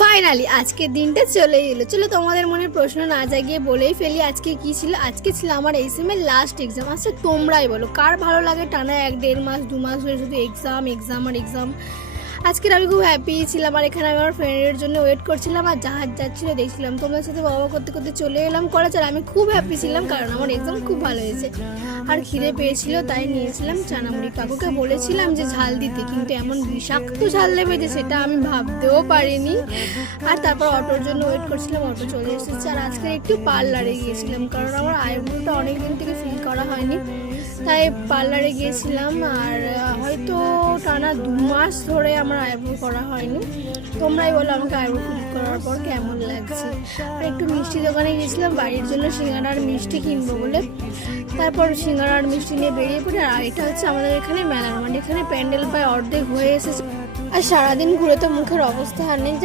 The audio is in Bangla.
ফাইনালি আজকের দিনটা চলে এলো। চলো তোমাদের মনে প্রশ্ন না জাগিয়ে বলেই ফেলি আজকে কি ছিল। আজকে ছিল আমার এইচএম এর লাস্ট এক্সাম। আচ্ছা তোমরাই বলো কার ভালো লাগে টানা 1-1.5 মাস 2 মাস ধরে শুধু এক্সাম এক্সাম আর এক্সাম। আজকের আমি খুব হ্যাপি ছিলাম আর এখানে আমি আমার ফ্রেন্ডের জন্য ওয়েট করছিলাম আর জাহাজ যাচ্ছিলো দেখছিলাম। তোমাদের সাথে বাবা করতে করতে চলে এলাম কলেজ আর আমি খুব হ্যাপি ছিলাম কারণ আমার এক্সাম খুব ভালো হয়েছে আর খিদে পেয়েছিল তাই নিয়েছিলাম চানামুড়ি। কাকুকে বলেছিলাম যে ঝাল দিতে, কিন্তু এমন বিষাক্ত ঝাল দেবে যে সেটা আমি ভাবতেও পারিনি। আর তারপর অটোর জন্য ওয়েট করছিলাম, অটো চলে এসেছে। আর আজকে একটু পার্লারে গিয়েছিলাম কারণ আমার আইব্রোটা অনেক দিন থেকে ফিল করা হয়নি, তাই পার্লারে গিয়েছিলাম। আর হয়তো টানা 2 মাস ধরে আমার আইব্রো করা হয়নি। তোমরাই বলো আমাকে আইব্রো ফিল করার পর কেমন লাগছে। আর একটু মিষ্টি দোকানে গিয়েছিলাম বাড়ির জন্য সিঙ্গাড়া আর মিষ্টি কিনবো বলে। তারপর সিঙ্গাড়া আর মিষ্টি নিয়ে বেরিয়ে পড়ি। আর এটা হচ্ছে আমাদের এখানে মেলার মাঠ, এখানে প্যান্ডেল প্রায় অর্ধেক হয়ে এসেছে আর সারাদিন ঘুরে তো মুখের অবস্থা আর নেই।